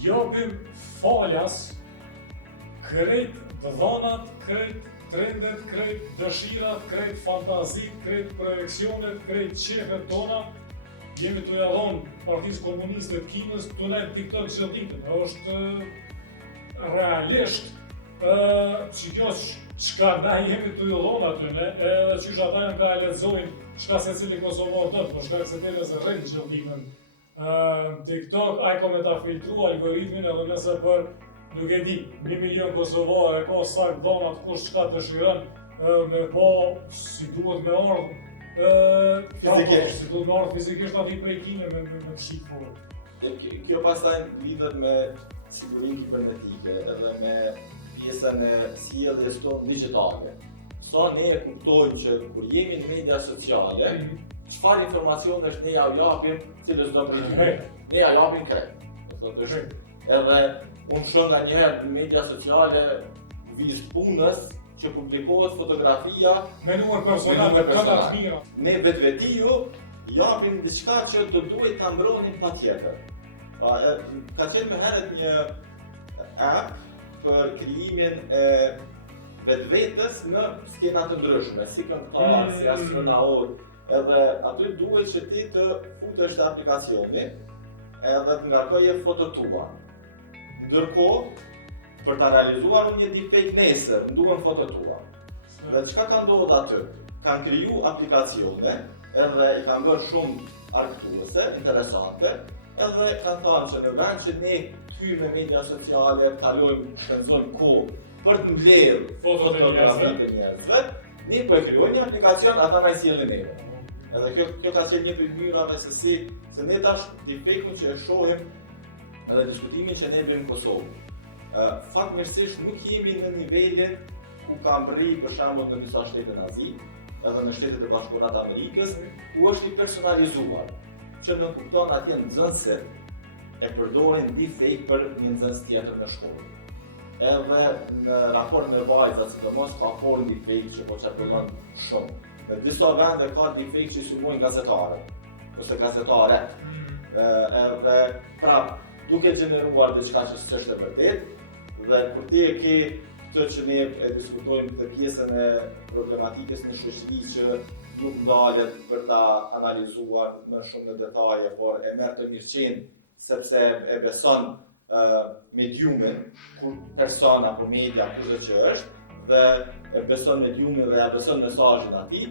Jopim faljas krejt dhonat, krejt trendet, krejt dëshirat, krejt fantazit, krejt projekcionet, krejt qefet tona. Jemi të jadhon Partisë Komuniste të Kinës të nejtë TikTok që ditën. Është realisht që kjo çka na jemi të jadhon aty ne, edhe qysh ata janë ka e lexojnë çka secili kosovar do të, por shkak se tele se rrin që ditën. TikTok ai ka me ta filtru algoritmin edhe nëse për nuk e di, 1 milion kosovar e ka sakt dhonat kush çka dëshiron me po si duhet me ardhë fizikisht. Si duhet me ardhë fizikisht ati prej kine me të shqip forë. Kjo pastaj lidhet me sigurinë kibernetike edhe me pjesën e sjelljes tonë digjitale. Sa ne e kuptojmë që kur jemi në media sociale, çfarë informacionesh ne ja japim cilës do pritet. Ne ja japim krejt. Edhe unë shoh nganjëherë në media sociale vizë punës që publikohet fotografia me numër personal, me këta të mira. Ne vetvetiju japim diçka që do duhet ta mbronim patjetër. Ka qenë më herët një app për krijimin e vetvetes në skena të ndryshme, si këngëtar, si astronaut, edhe aty duhet që ti të futesh në aplikacioni edhe të ngarkoje fotot tua. Ndërkohë, për ta realizuar një deepfake nesër, duhen fotot tua. Dhe çka ka ndodhur aty? Kanë kriju aplikacione, edhe i kanë bërë shumë argëtuese, interesante, edhe kanë thënë që në vend që ne të hyjmë në media sociale, kalojmë, shpenzojmë kohë për të mbledhur fotografi të njerëzve, ne po e krijojmë një aplikacion, ata na i sjellin neve. Edhe kjo ka qenë një prej mënyrave se ne tash deepfake-un që e shohim edhe diskutimin që ne bëjmë në Kosovë. Fatmirësisht nuk jemi në nivelin ku ka mbërri për shembull në disa shtete nazi, edhe në Shtetet e Bashkuara të Amerikës, ku është i personalizuar, që në kupton atje nxënësit e përdorin deepfake për një nxënës tjetër në shkollë. Edhe në raport me vajzat, sidomos ka formë deepfake që po çarkullon shumë. Në disa vende ka deepfake që sulmojnë gazetarët ose gazetaret. Edhe prap duke gjeneruar diçka që s'është e vërtetë, dhe kur ti e ke këtë që ne e diskutojmë këtë pjesën e problematikës në shoqëri që nuk ndalet për ta analizuar më shumë në detaje, por e merr të mirëqenë sepse e beson mediumin, kur person apo media kudo që është, dhe e beson mediumin dhe ja beson mesazhin atij,